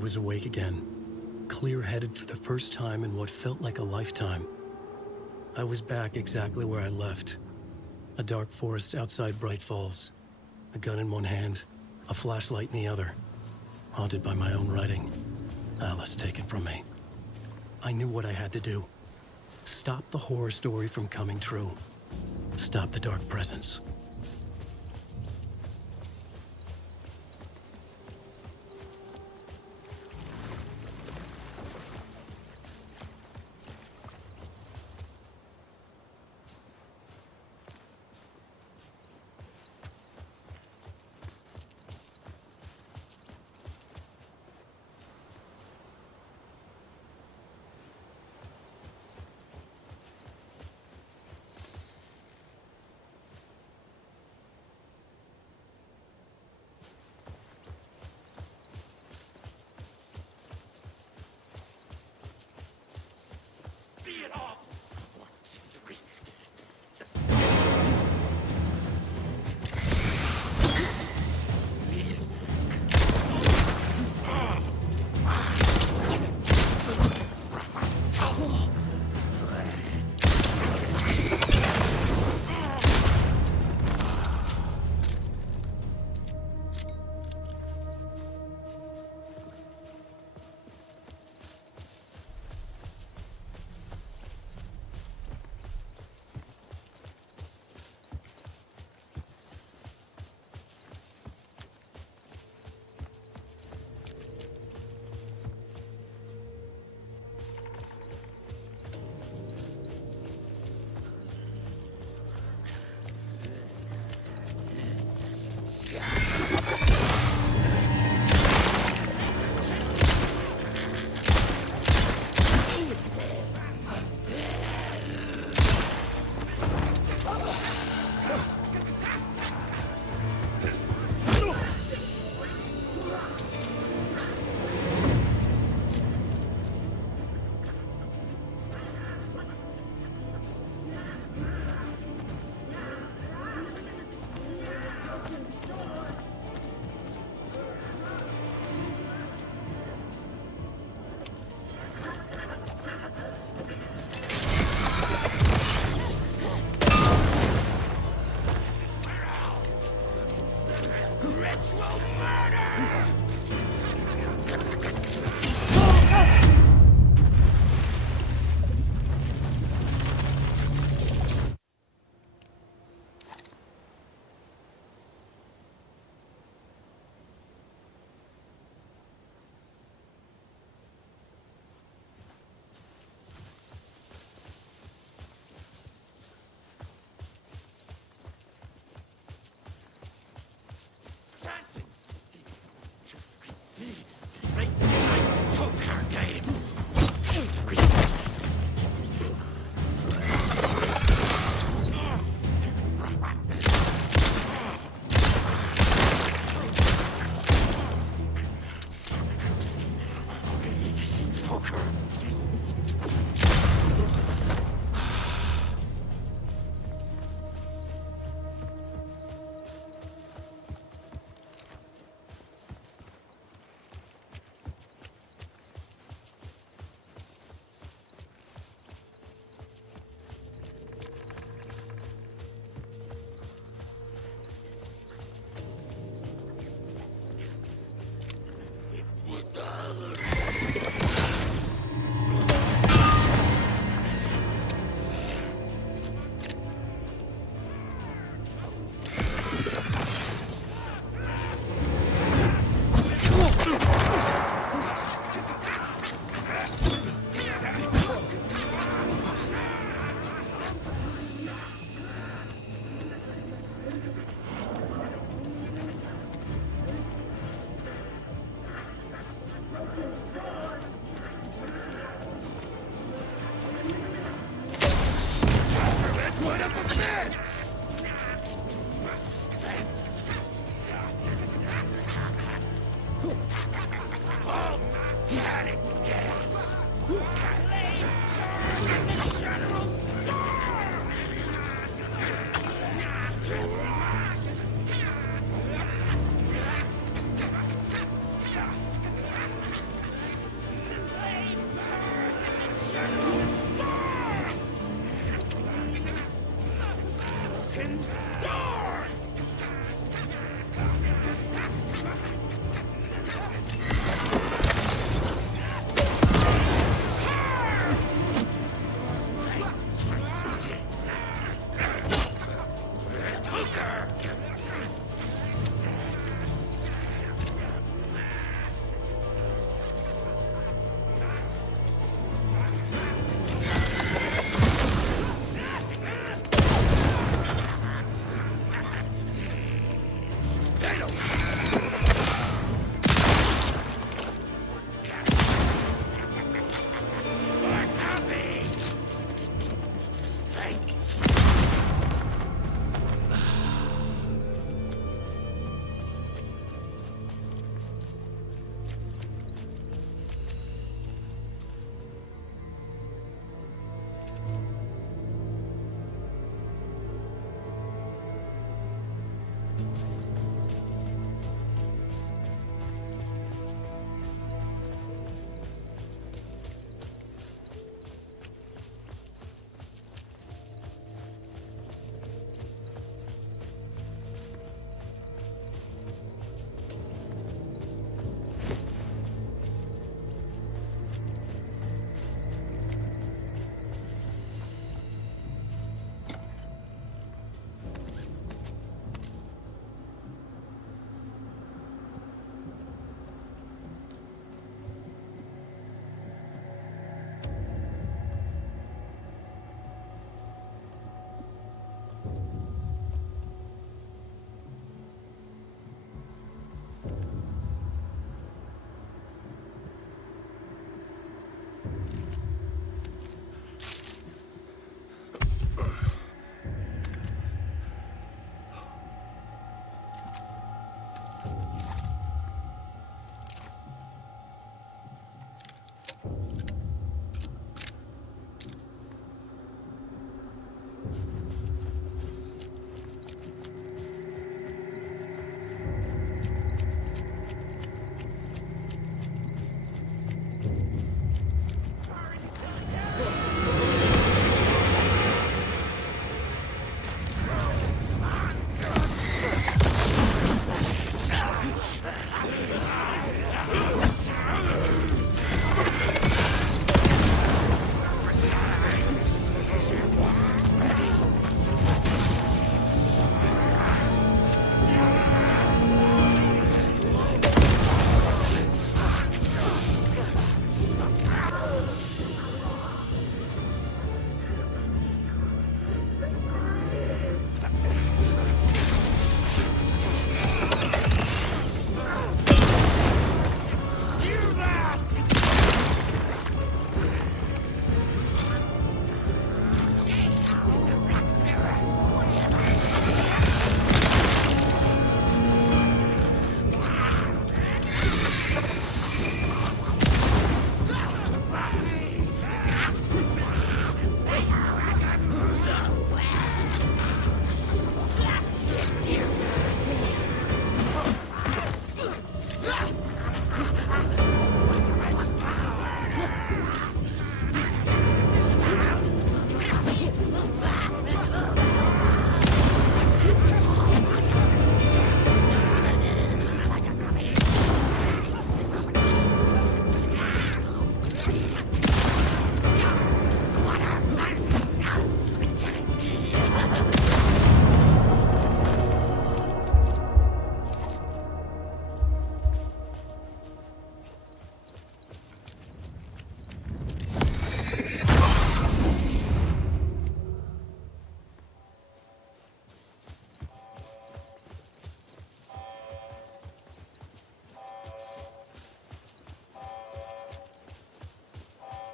was awake again, clear-headed for the first time in what felt like a lifetime. I was back exactly where I left. A dark forest outside Braight-Fall's. A gun in one hand, a flashlight in the other. Haunted by my own writing. Alice taken from me. I knew what I had to do. Stop the horror story from coming true. Stop the dark presence.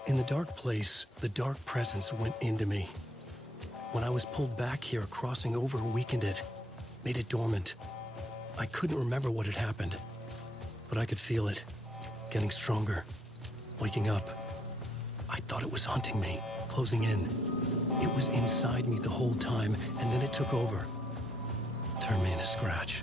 In the dark place, the dark presence went into me. When I was pulled back here, crossing over weakened it, made it dormant. I couldn't remember what had happened, but I could feel it, getting stronger, waking up. I thought it was hunting me, closing in. It was inside me the whole time, and then it took over. Turned me into scratch.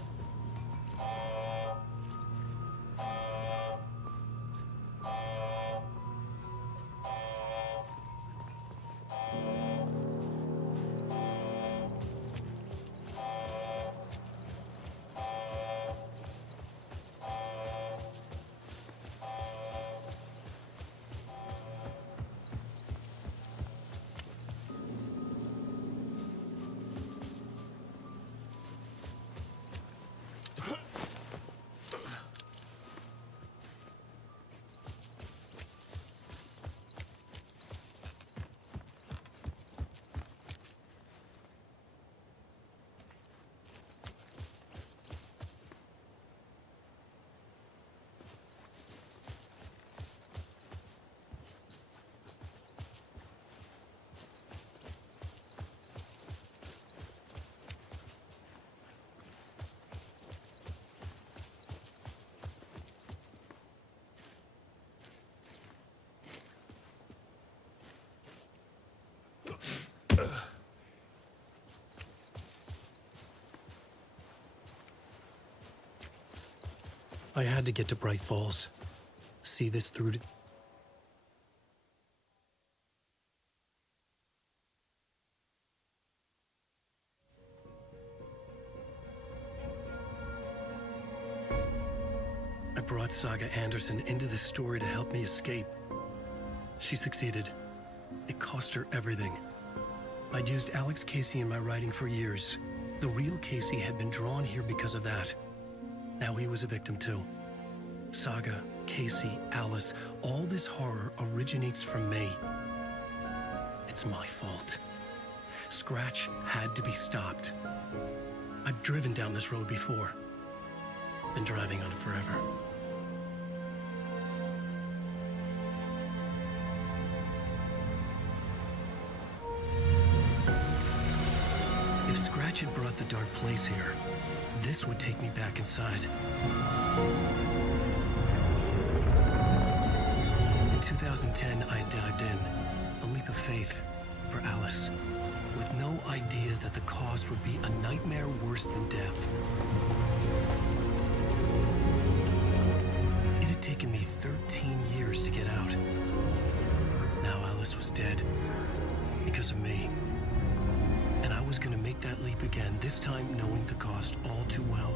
I had to get to Braight-Fall's. See this through to... I brought Saga Andерсон into this story to help me escape. She succeeded. It cost her everything. I'd used Alex Casey in my writing for years. The real Casey had been drawn here because of that. Now he was a victim too. Saga, Casey, Alice, all this horror originates from me. It's my fault. Scratch had to be stopped. I've driven down this road before. Been driving on it forever. If Scratch had brought the dark place here, this would take me back inside. In 2010, I dived in, a leap of faith for Alice, with no idea that the cost would be a nightmare worse than death. It had taken me 13 years to get out. Now Alice was dead, because of me. And I was gonna make that leap again, this time knowing the cost all too well.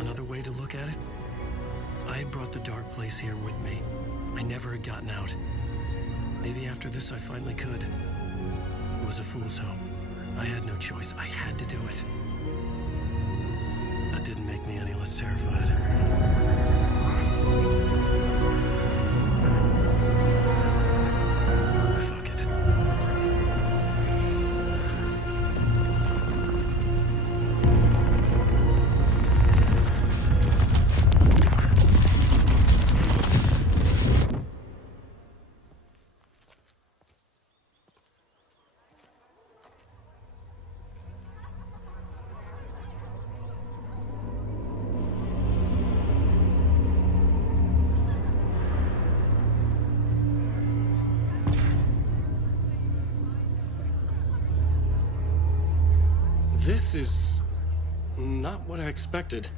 Another way to look at it, I had brought the dark place here with me. I never had gotten out. Maybe after this I finally could. It was a fool's hope. I had no choice. I had to do it. That didn't make me any less terrified. Fuck it. This is not what I expected.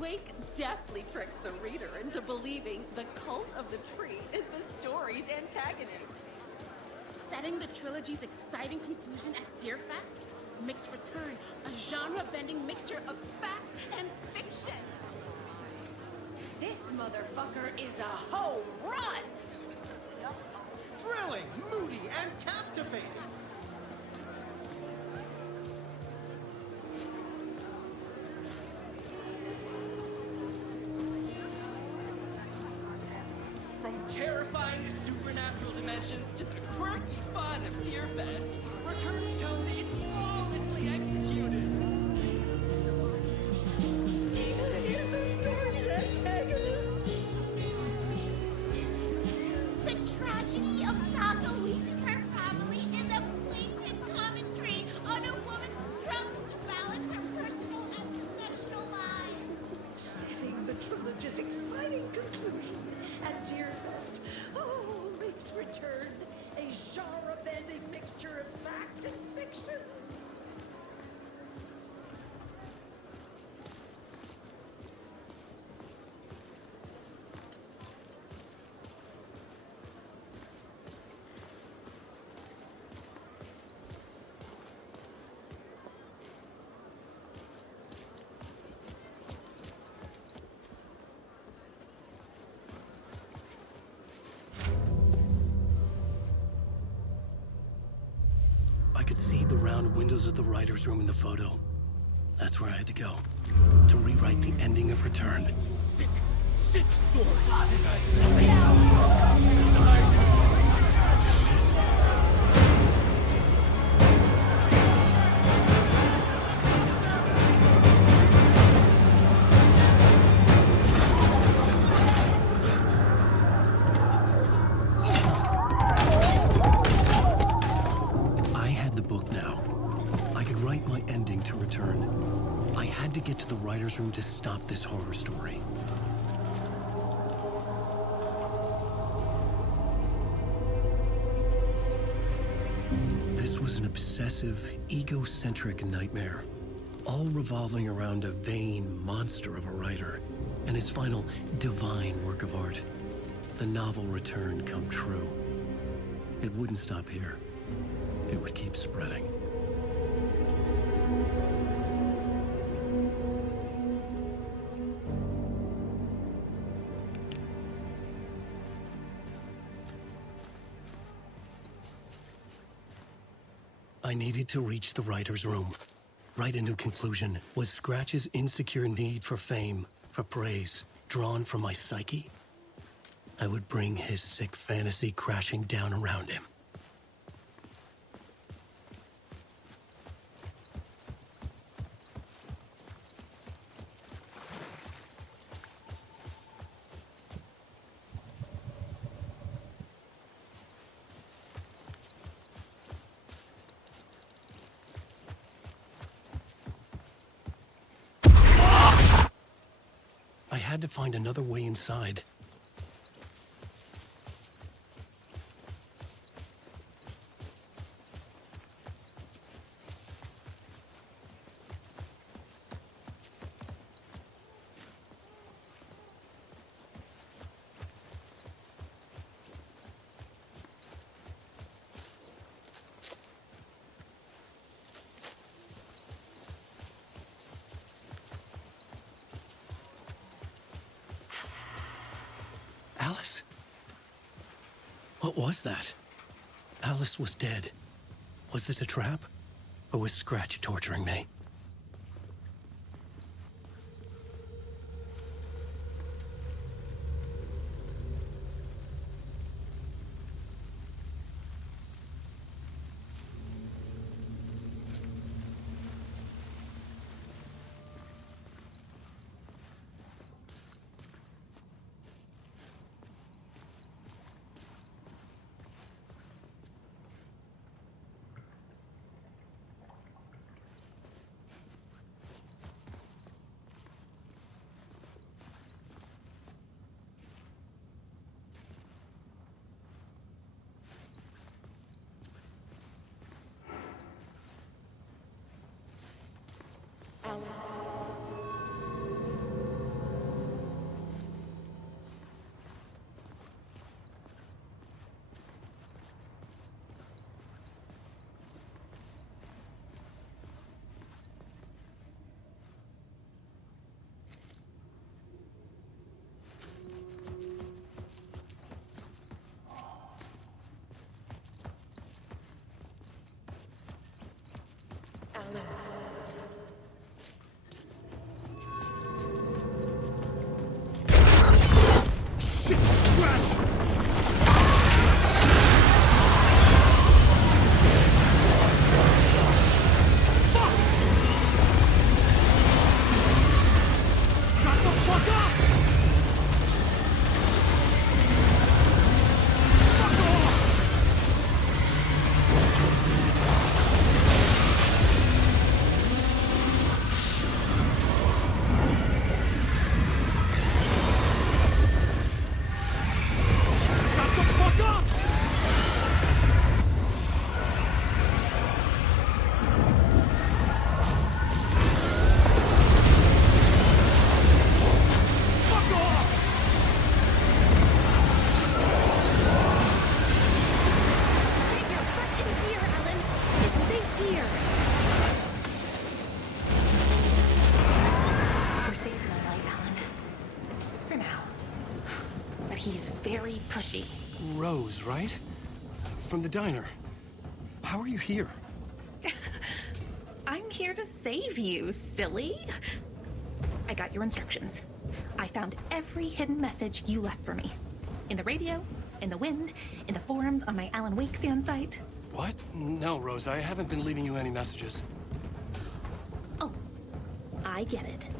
Wake deftly tricks the reader into believing the cult of the tree is the story's antagonist. Setting the trilogy's exciting conclusion at Deerfest, Mick's return, a genre-bending mixture of fact and fiction. This motherfucker is a home run! Thrilling, moody, and captivating. terrifying supernatural dimensions to the quirky fun of Deerfest, Return's tone is flawlessly executed. Is the story's antagonist? The tragedy of Saga losing her family is a blatant commentary on a woman's struggle to balance her personal and professional life. Setting the trilogy's exciting conclusion at Deerfest makes Return a genre-bending mixture of fact and fiction. I could see the round windows of the writer's room in the photo. That's where I had to go. To rewrite the ending of Return. Sick story. I had the book now. I could write my ending to Return. I had to get to the writer's room to stop this horror story. This was an obsessive, egocentric nightmare, all revolving around a vain monster of a writer and his final divine work of art, the novel Return come true. It wouldn't stop here. It would keep spreading. I needed to reach the writer's room. Write a new conclusion. Was Scratch's insecure need for fame, for praise, drawn from my psyche? I would bring his sick fantasy crashing down around him. I had to find another way inside. Alice? What was that? Alice was dead. Was this a trap? Or was Scratch torturing me? Rose, right? From the diner. How are you here? I'm here to save you, silly. I got your instructions. I found every hidden message you left for me. In the radio, in the wind, in the forums on my Alan Wake fan site. What? No, Rose, I haven't been leaving you any messages. Oh, I get it.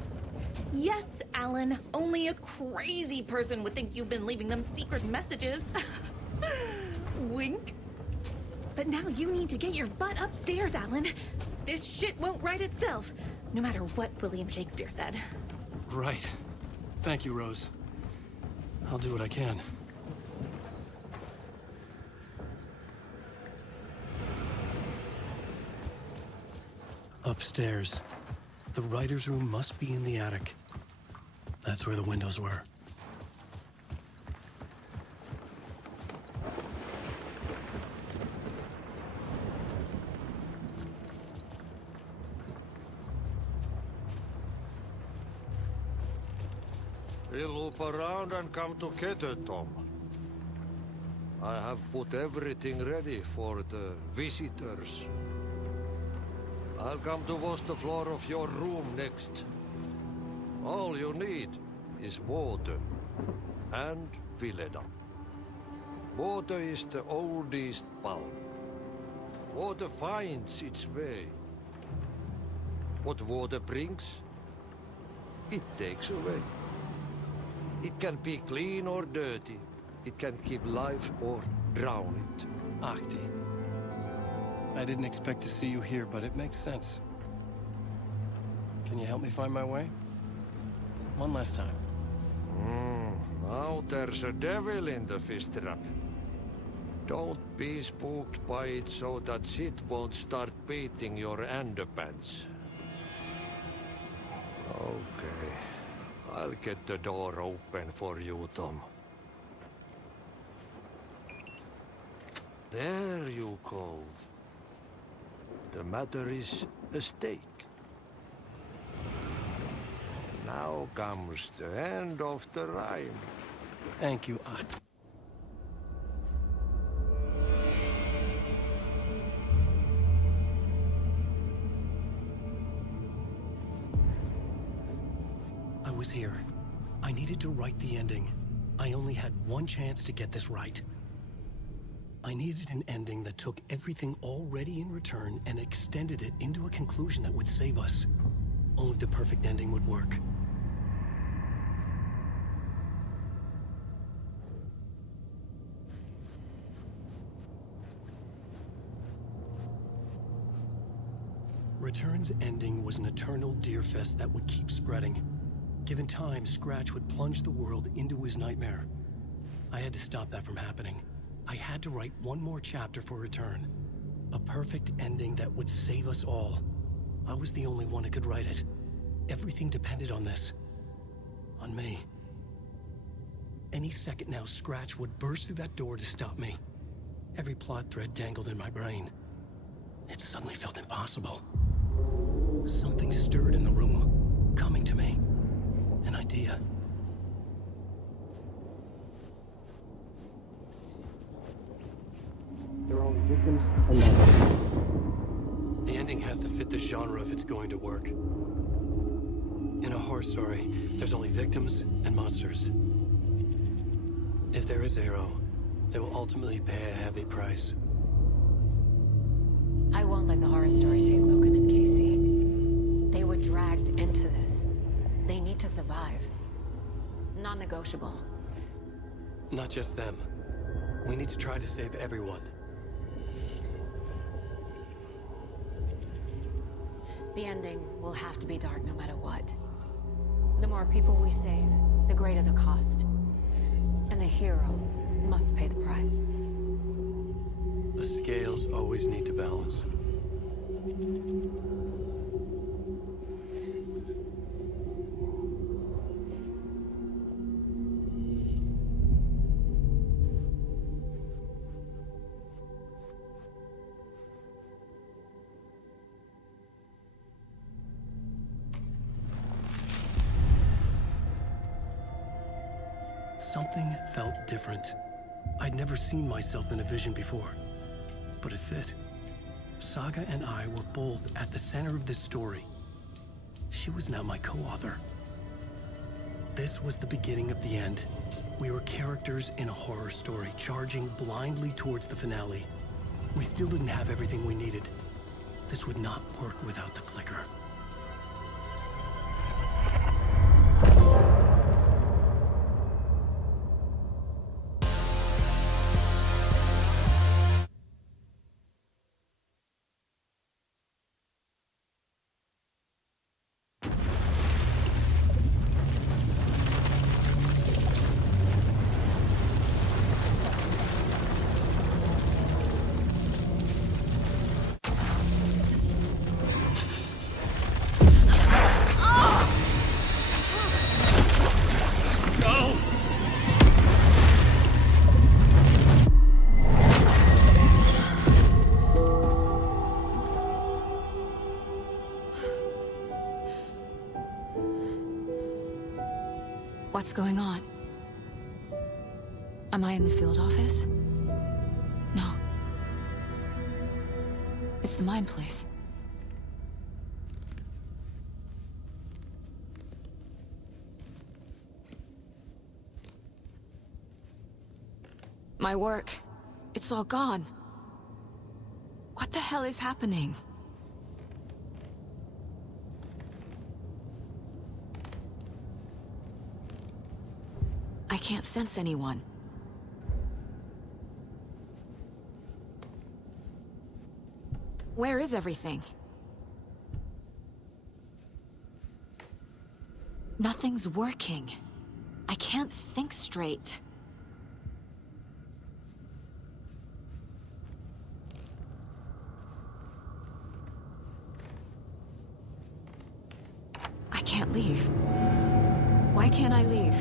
Yes, Alan, only a crazy person would think you've been leaving them secret messages. Wink. But now you need to get your butt upstairs, Alan. This shit won't right itself, no matter what William Shakespeare said. Right. Thank you, Rose. I'll do what I can. Upstairs. The writer's room must be in the attic. That's where the windows were. We'll loop around and come together, Tom. I have put everything ready for the visitors. I'll come to wash the floor of your room next. All you need is water and fill it up. Water is the oldest bulb. Water finds its way. What water brings, it takes away. It can be clean or dirty. It can keep life or drown it. Ahti. I didn't expect to see you here, but it makes sense. Can you help me find my way? One last time. Now there's a devil in the fish trap. Don't be spooked by it so that shit won't start beating your underpants. Okay. I'll get the door open for you, Tom. There you go. The matter is a stake. Now comes the end of the rhyme. Thank you, Ahti. I was here. I needed to write the ending. I only had one chance to get this right. I needed an ending that took everything already in return and extended it into a conclusion that would save us. Only the perfect ending would work. Return's ending was an eternal deerfest that would keep spreading. Given time, Scratch would plunge the world into his nightmare. I had to stop that from happening. I had to write one more chapter for Return. A perfect ending that would save us all. I was the only one who could write it. Everything depended on this. On me. Any second now, Scratch would burst through that door to stop me. Every plot thread tangled in my brain. It suddenly felt impossible. Something stirred in the room, coming to me. An idea. There are only victims and monsters. The ending has to fit the genre if it's going to work. In a horror story, there's only victims and monsters. If there is a hero, they will ultimately pay a heavy price. I won't let the horror story take Logan and Casey. They were dragged into this. They need to survive. Non-negotiable. Not just them. We need to try to save everyone. The ending will have to be dark no matter what. The more people we save, the greater the cost. And the hero must pay the price. The scales always need to balance. Something felt different. I'd never seen myself in a vision before, but it fit. Saga and I were both at the center of this story. She was now my co-author. This was the beginning of the end. We were characters in a horror story, charging blindly towards the finale. We still didn't have everything we needed. This would not work without the clicker. What's going on? Am I in the field office? No. It's the mine place. My work, it's all gone. What the hell is happening? I can't sense anyone. Where is everything? Nothing's working. I can't think straight. I can't leave. Why can't I leave?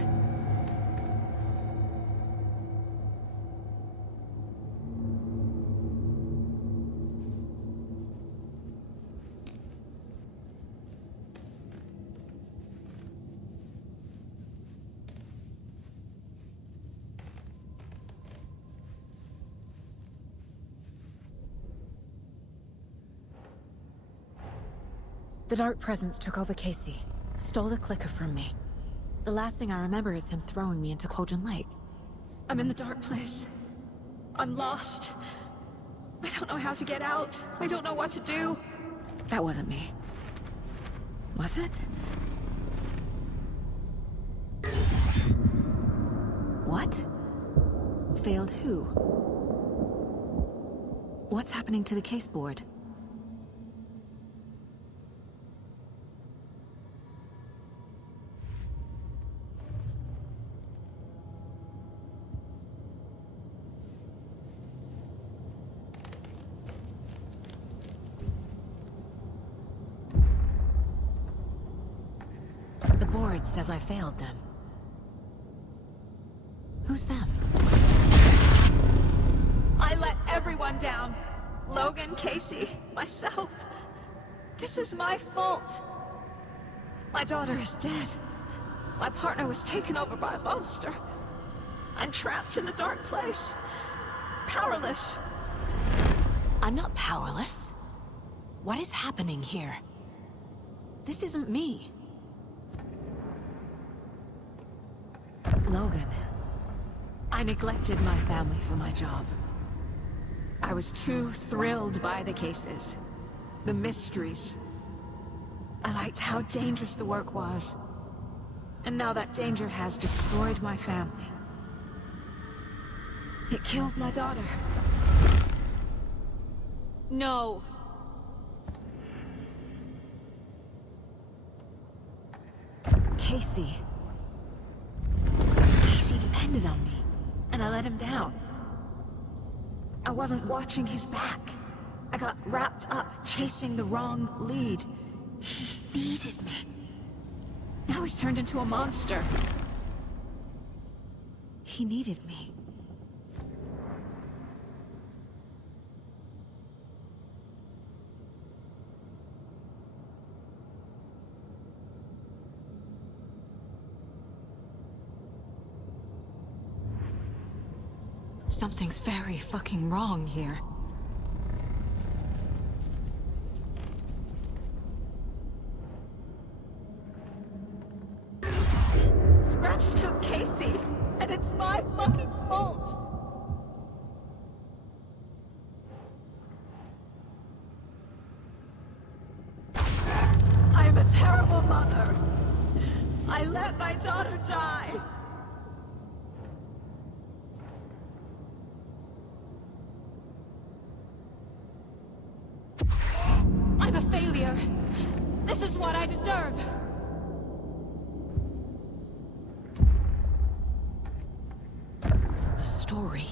The Dark Presence took over Casey, stole the clicker from me. The last thing I remember is him throwing me into Cauldron Lake. I'm in the dark place. I'm lost. I don't know how to get out. I don't know what to do. That wasn't me. Was it? What? Failed who? What's happening to the case board? The board says I failed them. Who's them? I let everyone down. Logan, Casey, myself. This is my fault. My daughter is dead. My partner was taken over by a monster. I'm trapped in the dark place. Powerless. I'm not powerless. What is happening here? This isn't me. Logan. I neglected my family for my job. I was too thrilled by the cases, the mysteries. I liked how dangerous the work was. And now that danger has destroyed my family. It killed my daughter. No. Casey. Casey depended on me, and I let him down. I wasn't watching his back. I got wrapped up chasing the wrong lead. He needed me. Now he's turned into a monster. He needed me. Something's very fucking wrong here. Scratch took Casey, and it's my fucking fault. I'm a terrible mother. I let my daughter die. I'm a failure. This is what I deserve. The story.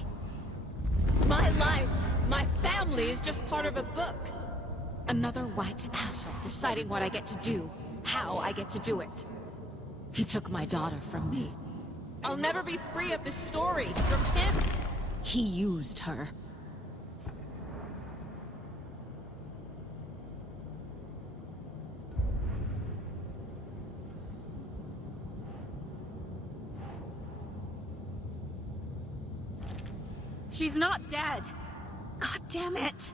My life, my family is just part of a book. Another white asshole deciding what I get to do, how I get to do it. He took my daughter from me. I'll never be free of this story from him. He used her. She's not dead. God damn it.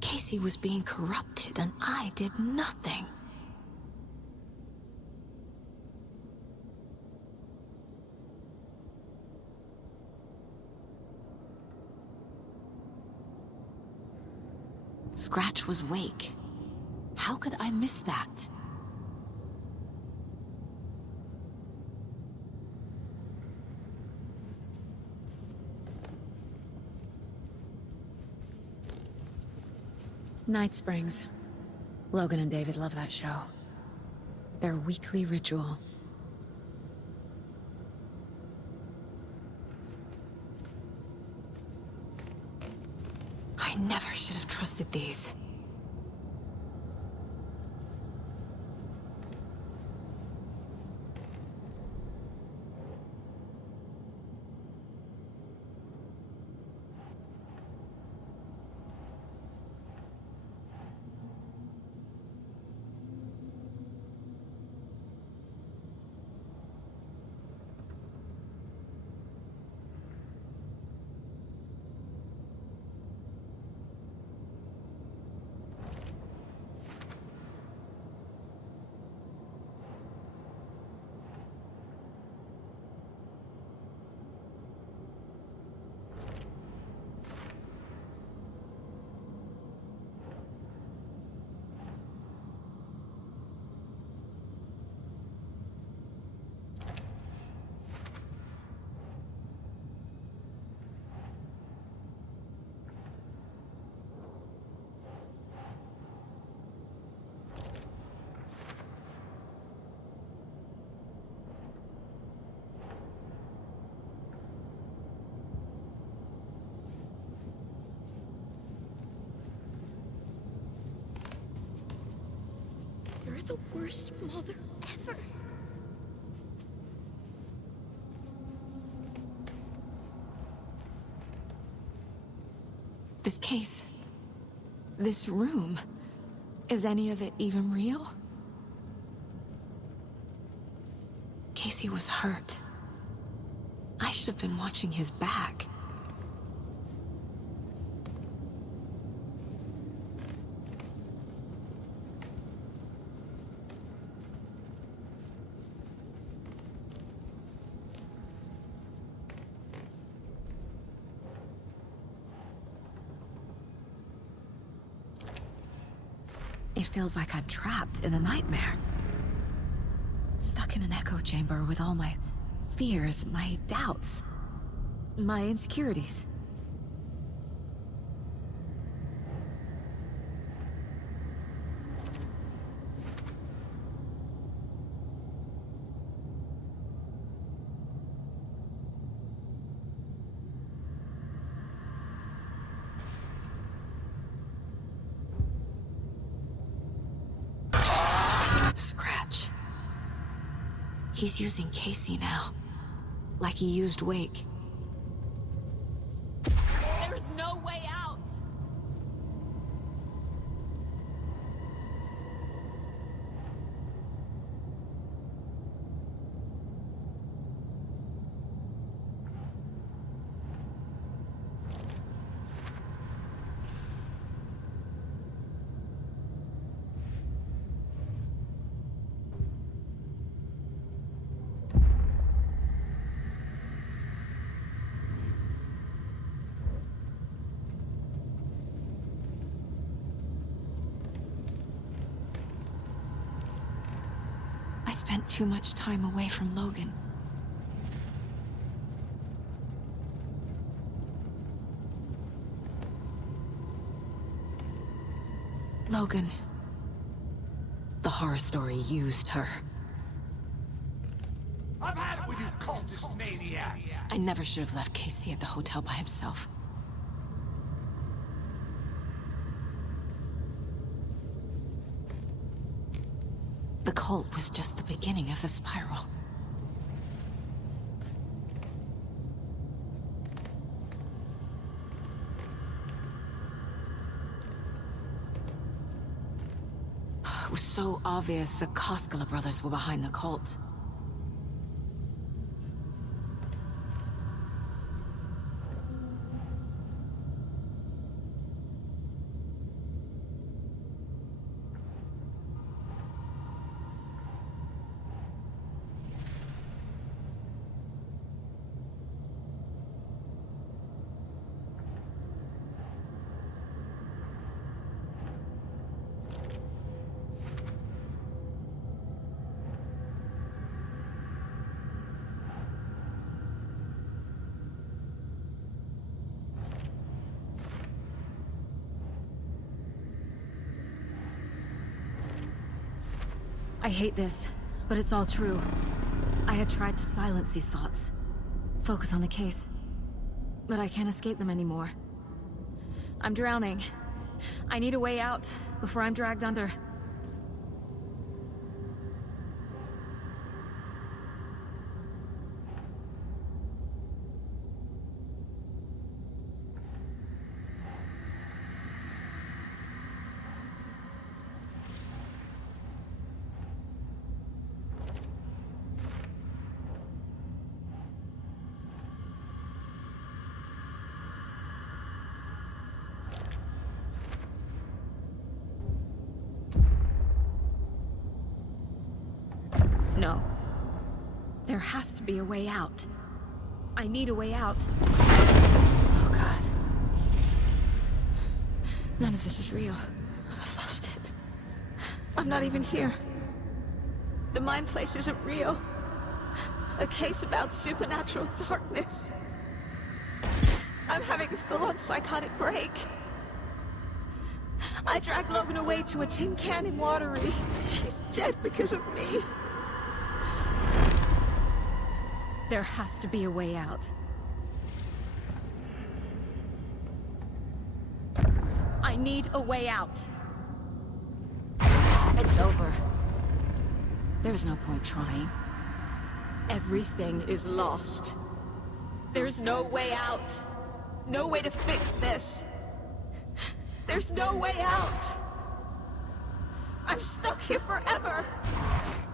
Casey was being corrupted and I did nothing. Scratch was Wake. How could I miss that? Night Springs. Logan and David love that show. Their weekly ritual. I never should have trusted these. You're the worst mother ever. This case, this room, is any of it even real? Casey was hurt. I should have been watching his back. It feels like I'm trapped in a nightmare. Stuck in an echo chamber with all my fears, my doubts, my insecurities. Scratch. He's using Casey now, like he used Wake. There's no way out! I spent too much time away from Logan. Logan. The horror story used her. I've had it with you cultist maniacs! I never should have left Casey at the hotel by himself. The cult was just the beginning of the spiral. It was so obvious the Koskela brothers were behind the cult. I hate this, but it's all true. I had tried to silence these thoughts. Focus on the case. But I can't escape them anymore. I'm drowning. I need a way out before I'm dragged under. No. There has to be a way out. I need a way out. Oh, God. None of this is real. I've lost it. I'm not even here. The mind place isn't real. A case about supernatural darkness. I'm having a full-on psychotic break. I dragged Logan away to a tin can in Watery. She's dead because of me. There has to be a way out. I need a way out. It's over. There's no point trying. Everything is lost. There's no way out. No way to fix this. There's no way out. I'm stuck here forever.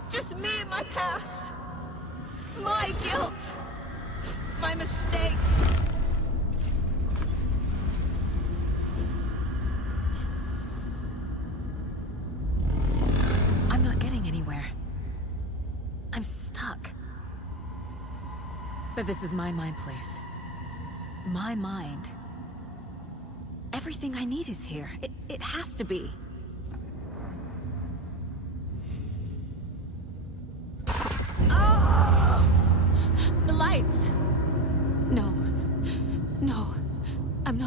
Just me and my past. My guilt. My mistakes. I'm not getting anywhere. I'm stuck. But this is my mind place. My mind. Everything I need is here. It has to be.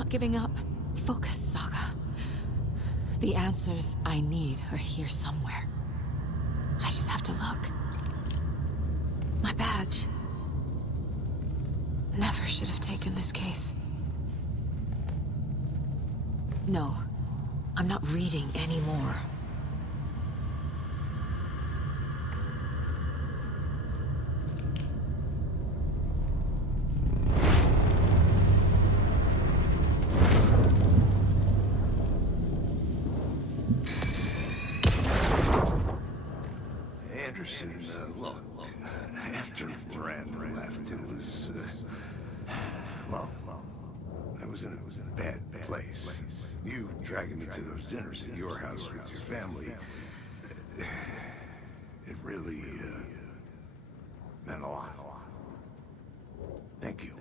not giving up. Focus, Saga. The answers I need are here somewhere. I just have to look. My badge. Never should have taken this case. No, I'm not reading anymore. Anderson, look, after Brand left, it was, well, I was in a bad place. You dragging me to those dinners at your house with your family, it really, meant a lot. Thank you.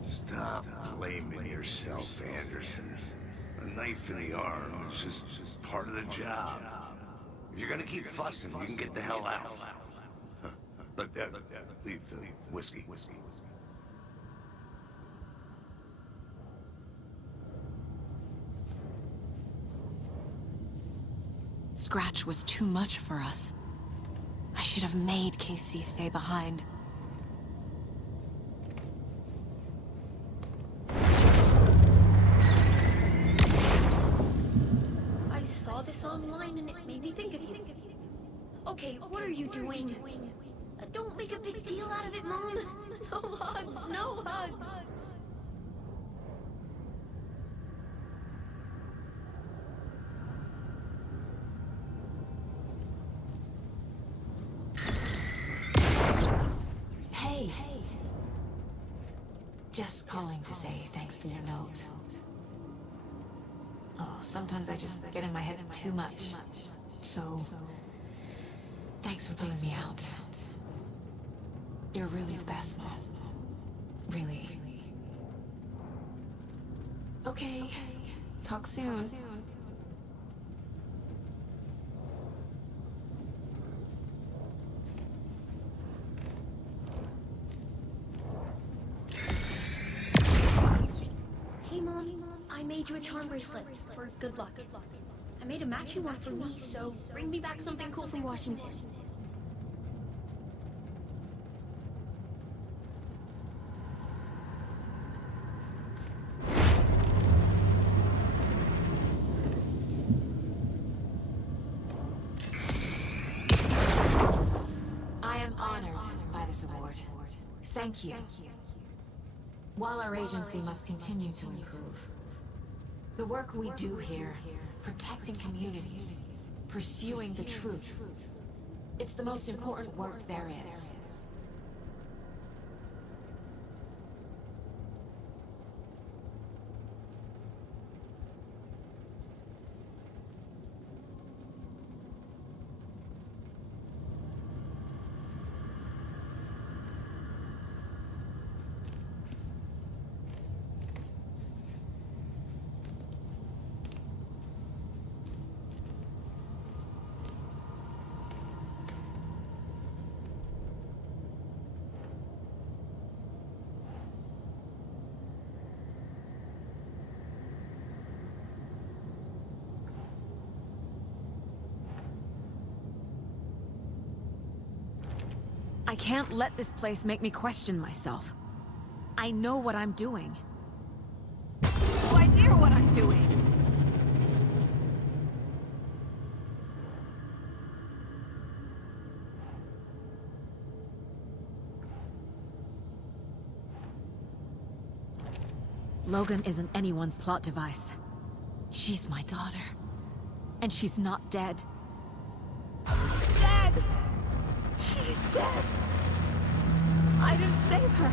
Stop blaming yourself, Anderson. A knife in the arm is just part of the job. If you're gonna keep fussing, you can get the hell out. But leave the whiskey. Scratch was too much for us. I should have made KC stay behind. I saw this online and it made me think of you. Okay, what are you doing? Don't make a big deal out of it, Mom. No hugs, no hugs. Hey. Just calling to say thanks for your note. Oh, sometimes I just get in my head too much. So, thanks for pulling me out. You're really the best, Mom. Really. Okay. Talk soon. Hey, Mom. I made you a charm bracelet for good luck. I made a matching one for me, so bring me back something cool from Washington. Thank you. While our agency must continue to improve, the work we do here, protecting communities, pursuing the truth, it's the most important work there is. I can't let this place make me question myself. I know what I'm doing. No idea what I'm doing. Logan isn't anyone's plot device. She's my daughter. And she's not dead. Dead! She's dead. I didn't save her.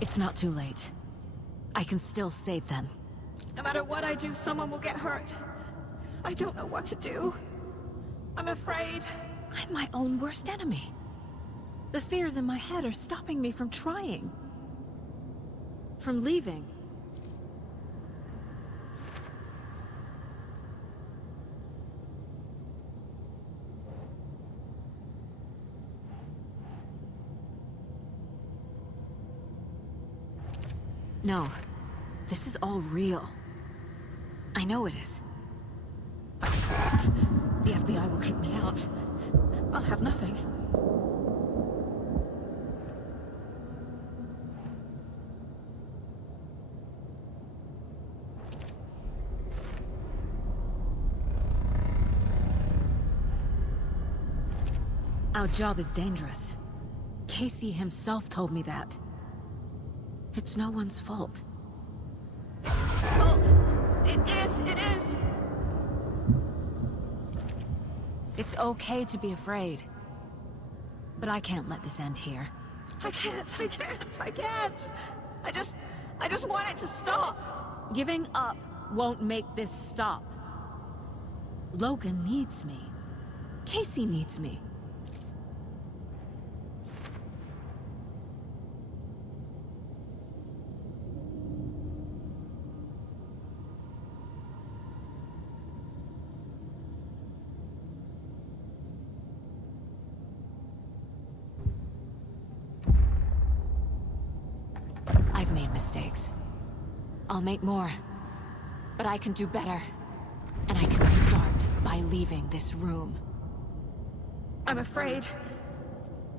It's not too late. I can still save them. No matter what I do, someone will get hurt. I don't know what to do. I'm afraid. I'm my own worst enemy. The fears in my head are stopping me from trying. From leaving. No. This is all real. I know it is. The FBI will kick me out. I'll have nothing. Our job is dangerous. Casey himself told me that. It's no one's fault. Fault? It is! It's okay to be afraid. But I can't let this end here. I can't. I just want it to stop. Giving up won't make this stop. Logan needs me. Casey needs me. I've made mistakes. I'll make more. But I can do better. And I can start by leaving this room. I'm afraid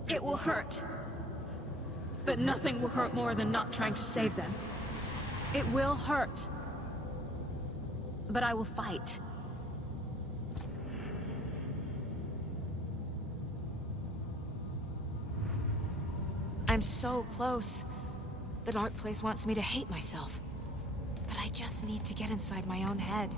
it will hurt. But nothing will hurt more than not trying to save them. It will hurt. But I will fight. I'm so close. The dark place wants me to hate myself. But I just need to get inside my own head.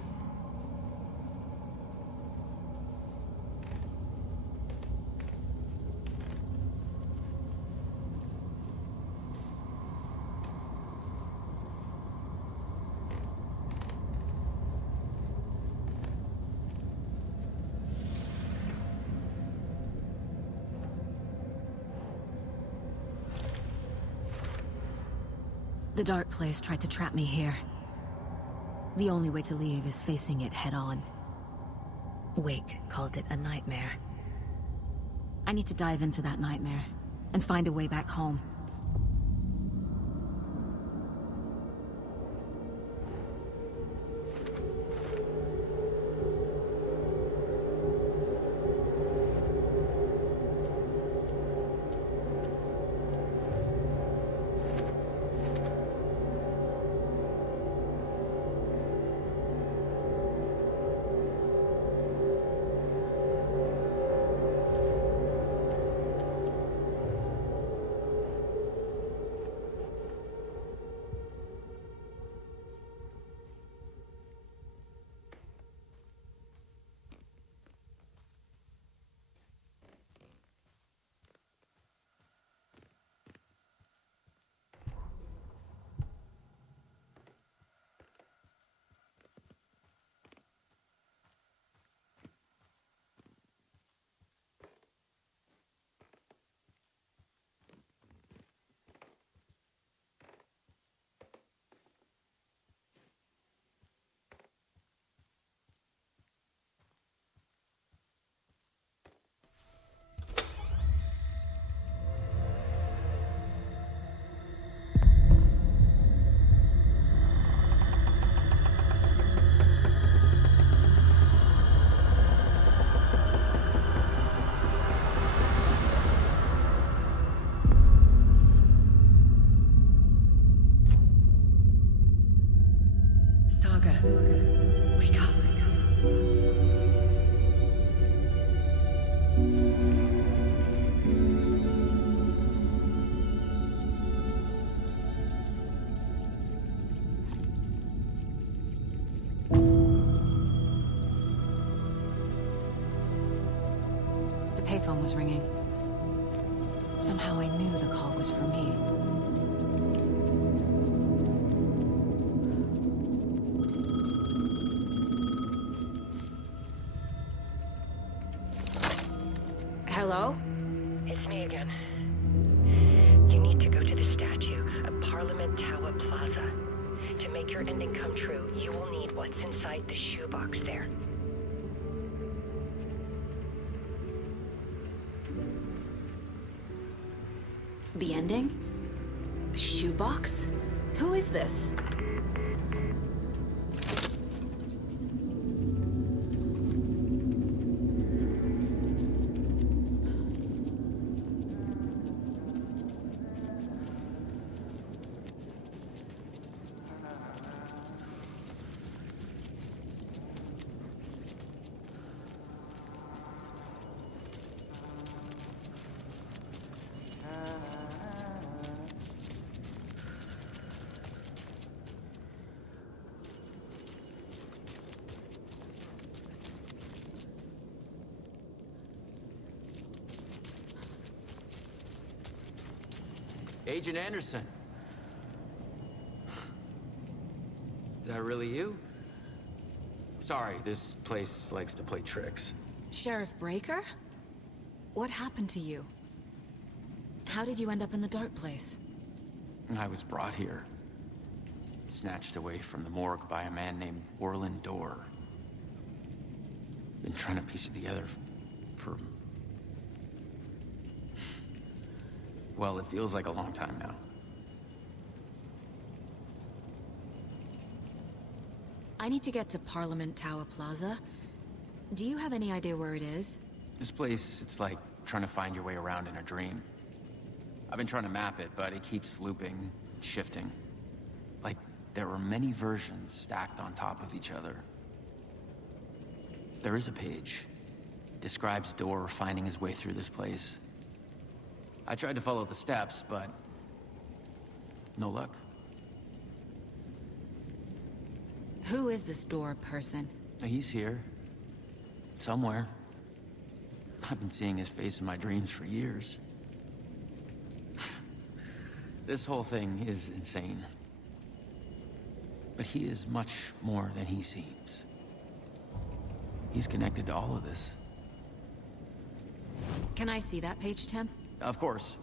The dark place tried to trap me here. The only way to leave is facing it head-on. Wake called it a nightmare. I need to dive into that nightmare and find a way back home. Saga, wake up. The payphone was ringing. Somehow I knew the call was for me. Hello? It's me again. Parliament Tower Plaza. To make your ending come true, you will need what's inside the shoebox there. The ending? A shoebox? Who is this? Agent Anderson. Is that really you? Sorry, this place likes to play tricks. Sheriff Breaker? What happened to you? How did you end up in the dark place? I was brought here. Snatched away from the morgue by a man named Orland Dorr. Been trying to piece it together for... well, it feels like a long time now. I need to get to Parliament Tower Plaza. Do you have any idea where it is? This place, it's like trying to find your way around in a dream. I've been trying to map it, but it keeps looping, shifting. Like there are many versions stacked on top of each other. There is a page. It describes Dorr finding his way through this place. I tried to follow the steps, but no luck. Who is this Dorr person? He's here. Somewhere. I've been seeing his face in my dreams for years. This whole thing is insane. But he is much more than he seems. He's connected to all of this. Can I see that page, Tim? Of course.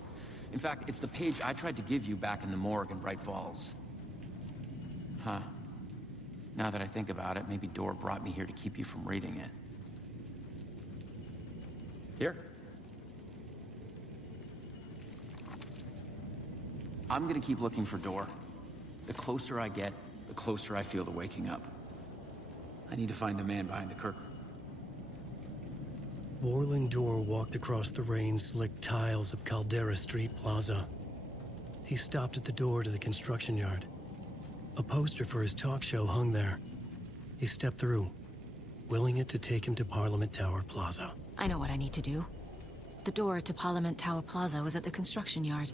In fact, it's the page I tried to give you back in the morgue in Braight-Fallz. Huh. Now that I think about it, maybe Dorr brought me here to keep you from reading it. Here. I'm gonna keep looking for Dorr. The closer I get, the closer I feel to waking up. I need to find the man behind the curtain. Orland Dorr walked across the rain-slicked tiles of Caldera Street Plaza. He stopped at the door to the construction yard. A poster for his talk show hung there. He stepped through, willing it to take him to Parliament Tower Plaza. I know what I need to do. The door to Parliament Tower Plaza was at the construction yard.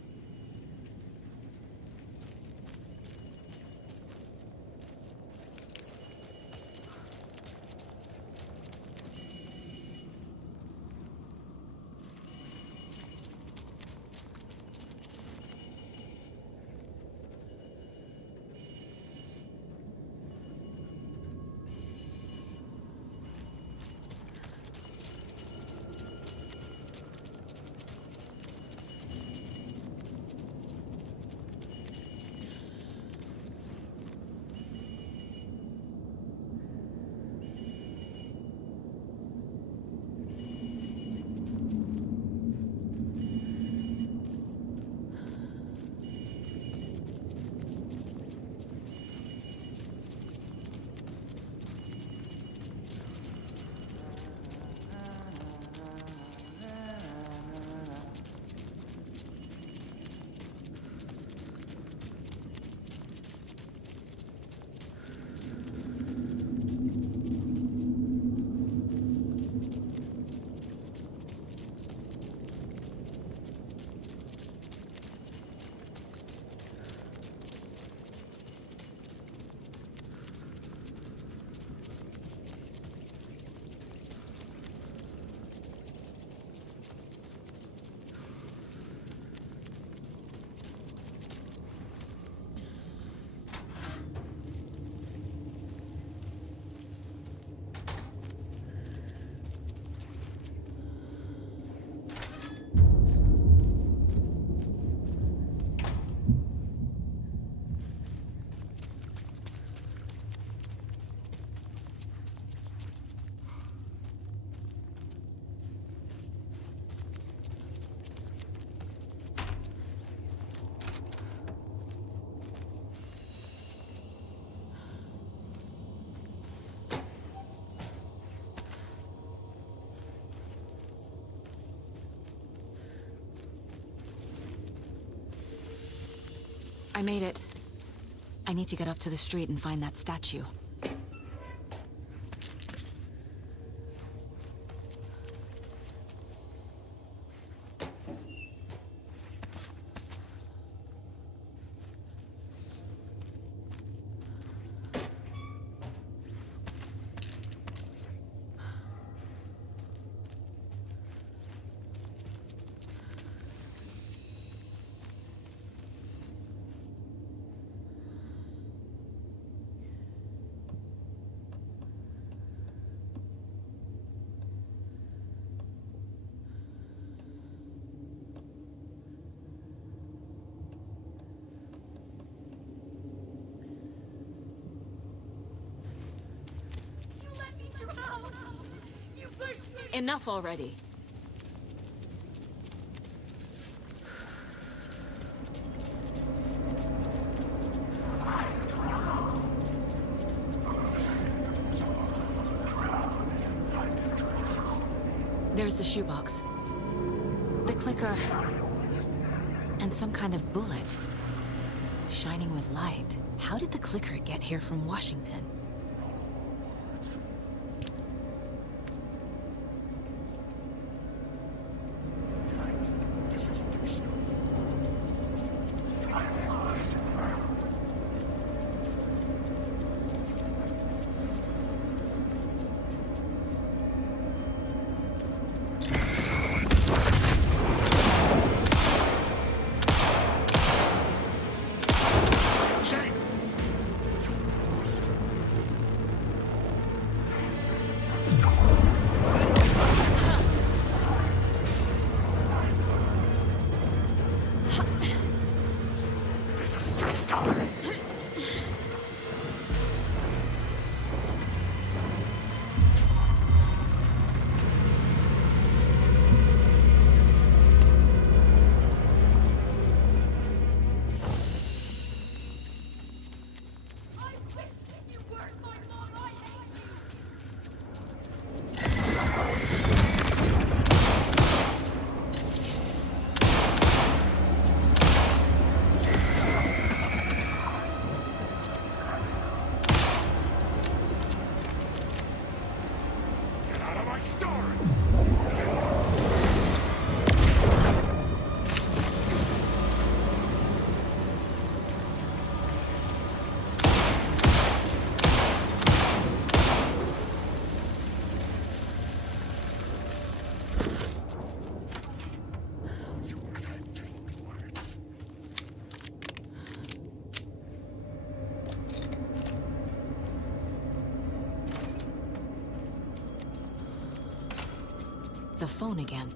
I made it. I need to get up to the street and find that statue. Enough already. There's the shoebox. The clicker. And some kind of bullet. Shining with light. How did the clicker get here from Washington? The phone again.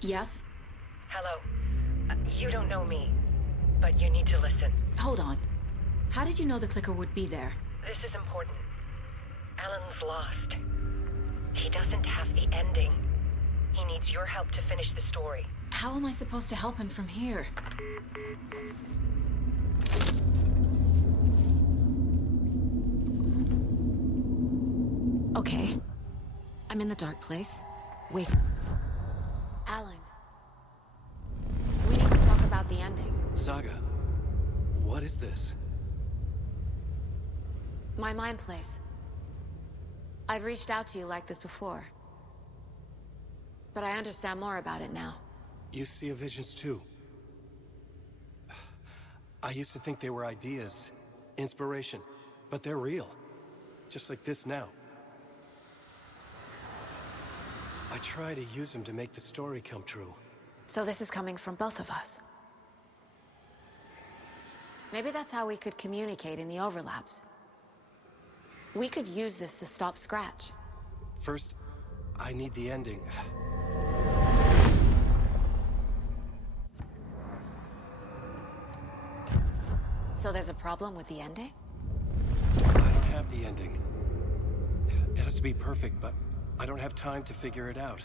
Yes? Hello. You don't know me, but you need to listen. Hold on. How did you know the clicker would be there? This is important. Alan's lost. He doesn't have the ending. He needs your help to finish the story. How am I supposed to help him from here? Okay. I'm in the dark place. Wait. Alan. We need to talk about the ending. Saga, what is this? My mind place. I've reached out to you like this before. But I understand more about it now. You see visions too. I used to think they were ideas, inspiration, but they're real. Just like this now. I try to use them to make the story come true. So this is coming from both of us. Maybe that's how we could communicate in the overlaps. We could use this to stop Scratch. First, I need the ending. So there's a problem with the ending? I don't have the ending. It has to be perfect, but I don't have time to figure it out.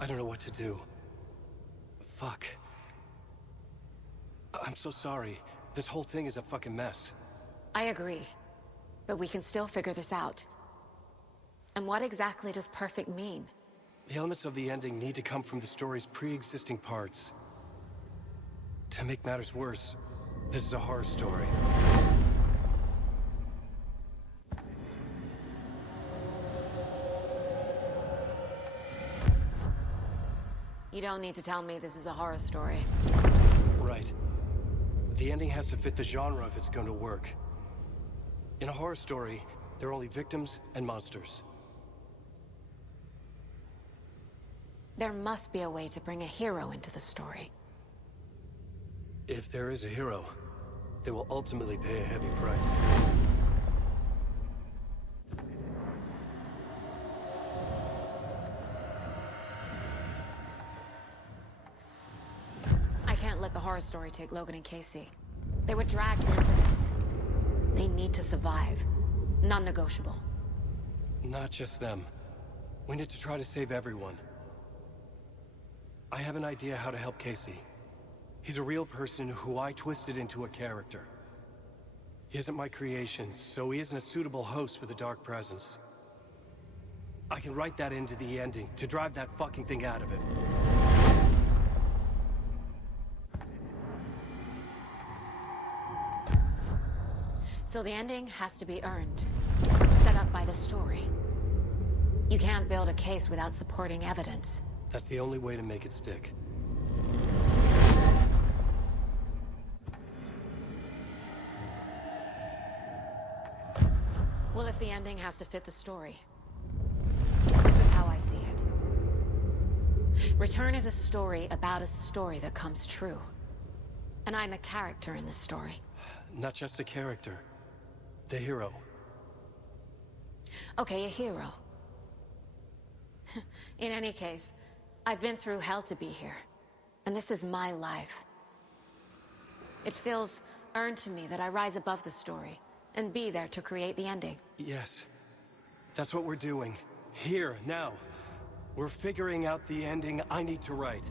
I don't know what to do. Fuck. I'm so sorry. This whole thing is a fucking mess. I agree. But we can still figure this out. And what exactly does perfect mean? The elements of the ending need to come from the story's pre-existing parts. To make matters worse, this is a horror story. You don't need to tell me this is a horror story. Right. The ending has to fit the genre if it's going to work. In a horror story, there are only victims and monsters. There must be a way to bring a hero into the story. If there is a hero, they will ultimately pay a heavy price. I can't let the horror story take Logan and Casey. They were dragged into this. They need to survive. Non-negotiable. Not just them. We need to try to save everyone. I have an idea how to help Casey. He's a real person who I twisted into a character. He isn't my creation, so he isn't a suitable host with a dark presence. I can write that into the ending to drive that fucking thing out of him. So the ending has to be earned. Set up by the story. You can't build a case without supporting evidence. That's the only way to make it stick. Well, if the ending has to fit the story, this is how I see it. Return is a story about a story that comes true. And I'm a character in this story. Not just a character. The hero. Okay, a hero. In any case, I've been through hell to be here. And this is my life. It feels earned to me that I rise above the story and be there to create the ending. Yes. That's what we're doing. Here, now. We're figuring out the ending I need to write.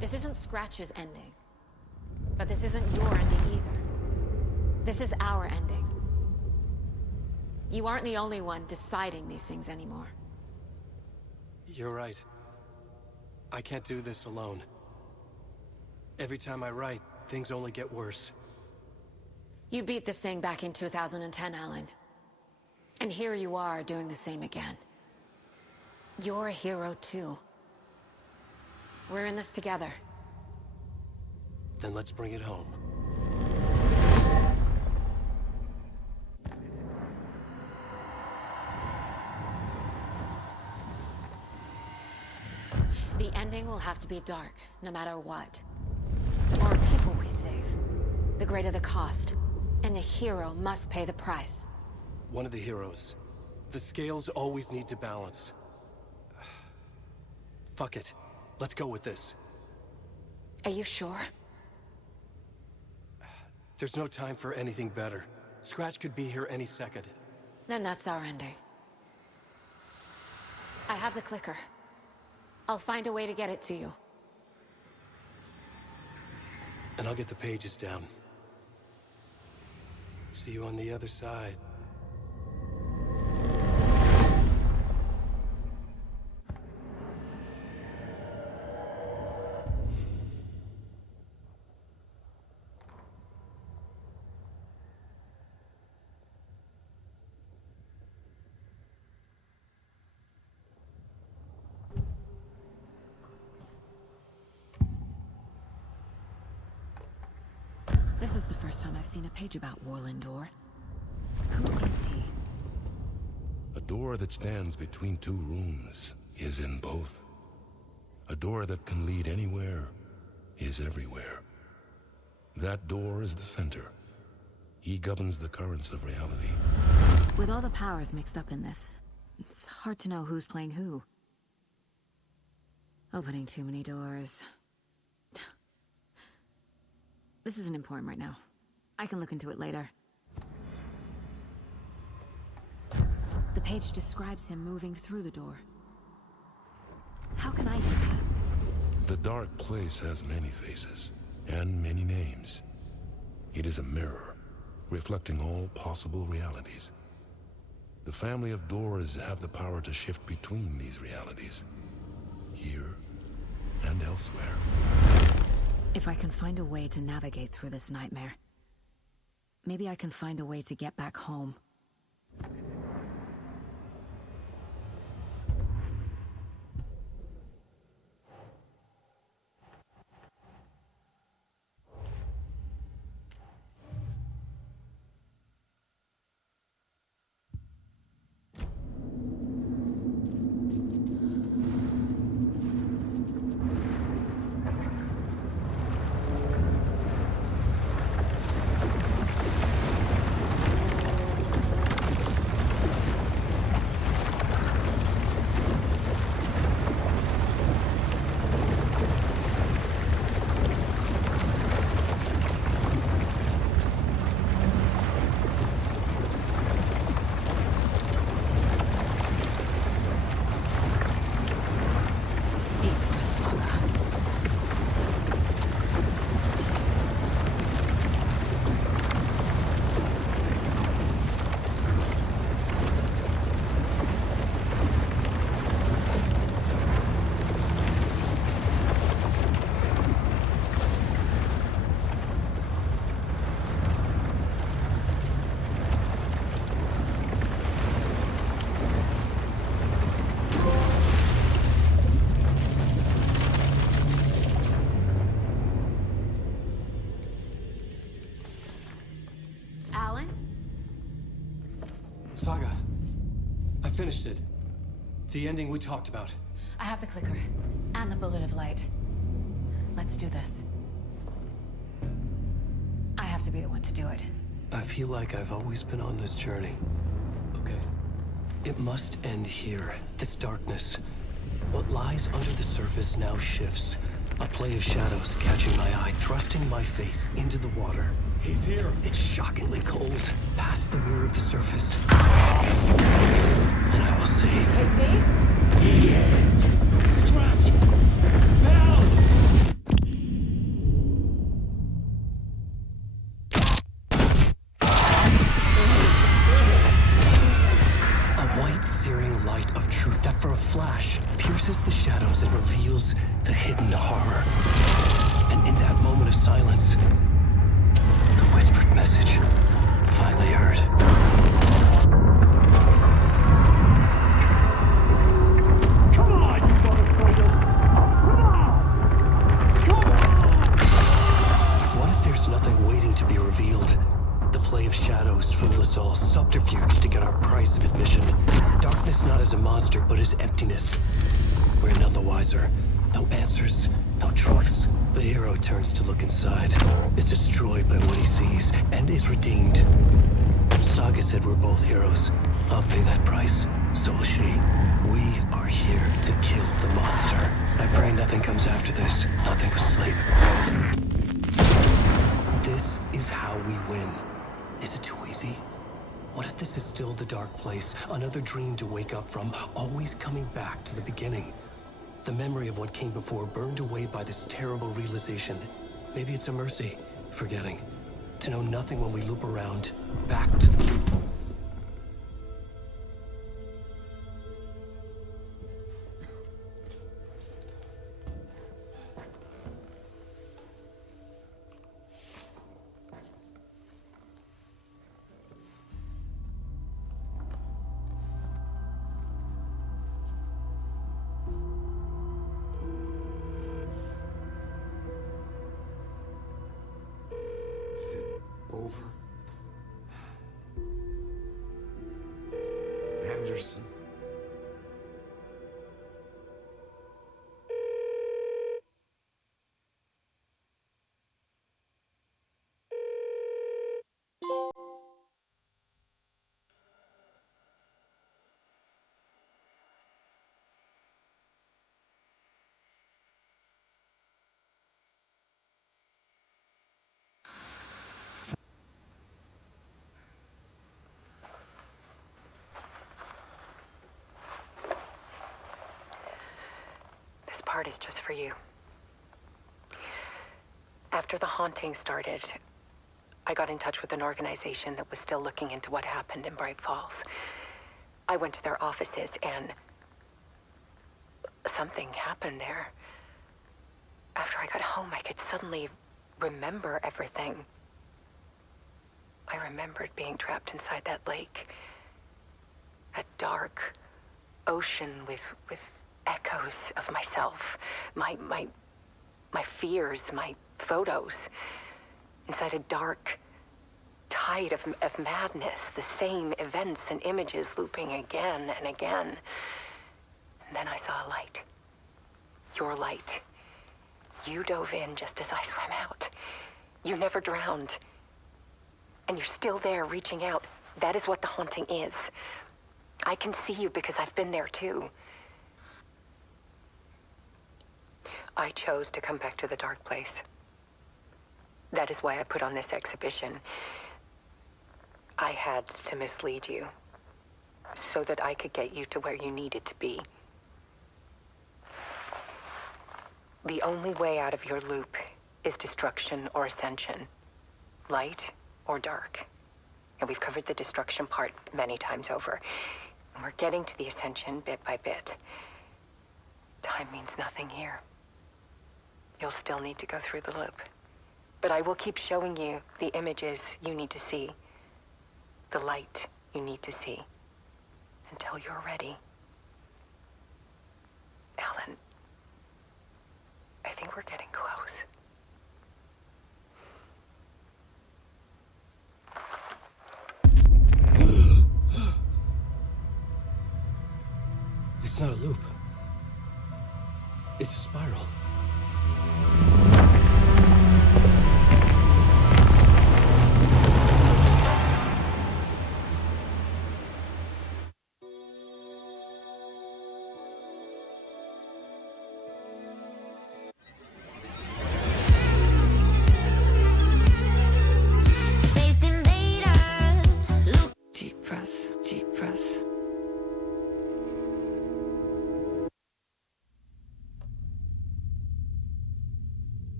This isn't Scratch's ending. But this isn't your ending either. This is our ending. You aren't the only one deciding these things anymore. You're right. I can't do this alone. Every time I write, things only get worse. You beat this thing back in 2010, Alan. And here you are doing the same again. You're a hero too. We're in this together. Then let's bring it home. The ending will have to be dark, no matter what. The more people we save, the greater the cost. And the hero must pay the price. One of the heroes. The scales always need to balance. Fuck it. Let's go with this. Are you sure? There's no time for anything better. Scratch could be here any second. Then that's our ending. I have the clicker. I'll find a way to get it to you. And I'll get the pages down. See you on the other side. This is the first time I've seen a page about Warlindor. Who is he? A door that stands between two rooms is in both. A door that can lead anywhere is everywhere. That door is the center. He governs the currents of reality. With all the powers mixed up in this, It's hard to know who's playing who. Opening too many doors. This isn't important right now. I can look into it later. The page describes him moving through the door. How can I hear that? The dark place has many faces and many names. It is a mirror, reflecting all possible realities. The family of doors have the power to shift between these realities, here and elsewhere. If I can find a way to navigate through this nightmare, maybe I can find a way to get back home. Saga, I finished it. The ending we talked about. I have the clicker and the bullet of light. Let's do this. I have to be the one to do it. I feel like I've always been on this journey. Okay. It must end here, this darkness. What lies under the surface now shifts. A play of shadows catching my eye, thrusting my face into the water. He's here. It's shockingly cold, past the mirror of the surface. And I will see. Casey? The end. Stretch! Down! A white, searing light of truth that for a flash pierces the shadows and reveals the hidden horror. And in that moment of silence, the whispered message finally heard. Come on, you motherfucker! Come on! Come on! What if there's nothing waiting to be revealed? The play of shadows fool us all, subterfuge to get our price of admission. Darkness not as a monster, but as emptiness. We're none the wiser. No answers, no truths. The hero turns to look inside, is destroyed by what he sees, and is redeemed. Saga said we're both heroes. I'll pay that price. So will she. We are here to kill the monster. I pray nothing comes after this. Nothing but sleep. This is how we win. Is it too easy? What if this is still the dark place? Another dream to wake up from, always coming back to the beginning. The memory of what came before burned away by this terrible realization. Maybe it's a mercy, forgetting. To know nothing when we loop around, back to the... Is it over? Anderson? part is just for you. After the haunting started, I got in touch with an organization that was still looking into what happened in Braight-Fall's. I went to their offices and something happened there. After I got home, I could suddenly remember everything. I remembered being trapped inside that lake. A dark ocean with echoes of myself, my fears, my photos. Inside a dark tide of madness, the same events and images looping again and again. And then I saw a light. Your light. You dove in just as I swam out. You never drowned. And you're still there reaching out. That is what the haunting is. I can see you because I've been there too. I chose to come back to the dark place. That is why I put on this exhibition. I had to mislead you so that I could get you to where you needed to be. The only way out of your loop is destruction or ascension, light or dark. And we've covered the destruction part many times over. And we're getting to the ascension bit by bit. Time means nothing here. You'll still need to go through the loop. But I will keep showing you the images you need to see, the light you need to see, until you're ready. Alan, I think we're getting close. It's not a loop. It's a spiral. Space Invader. Look. Deep press, deep press.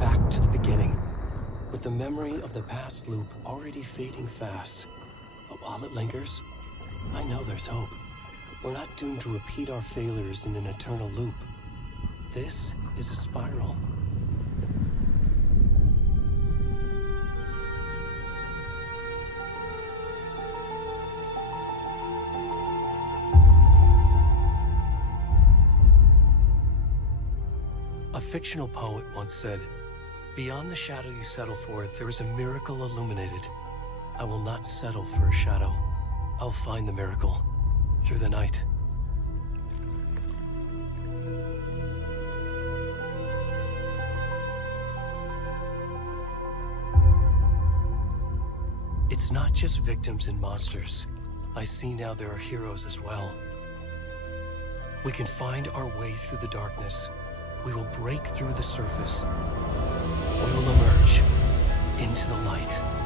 Back to the beginning, with the memory of the past loop already fading fast. But while it lingers, I know there's hope. We're not doomed to repeat our failures in an eternal loop. This is a spiral. A fictional poet once said, "Beyond the shadow you settle for, there is a miracle illuminated. I will not settle for a shadow. I'll find the miracle through the night." It's not just victims and monsters. I see now there are heroes as well. We can find our way through the darkness, We will break through the surface. We will emerge into the light.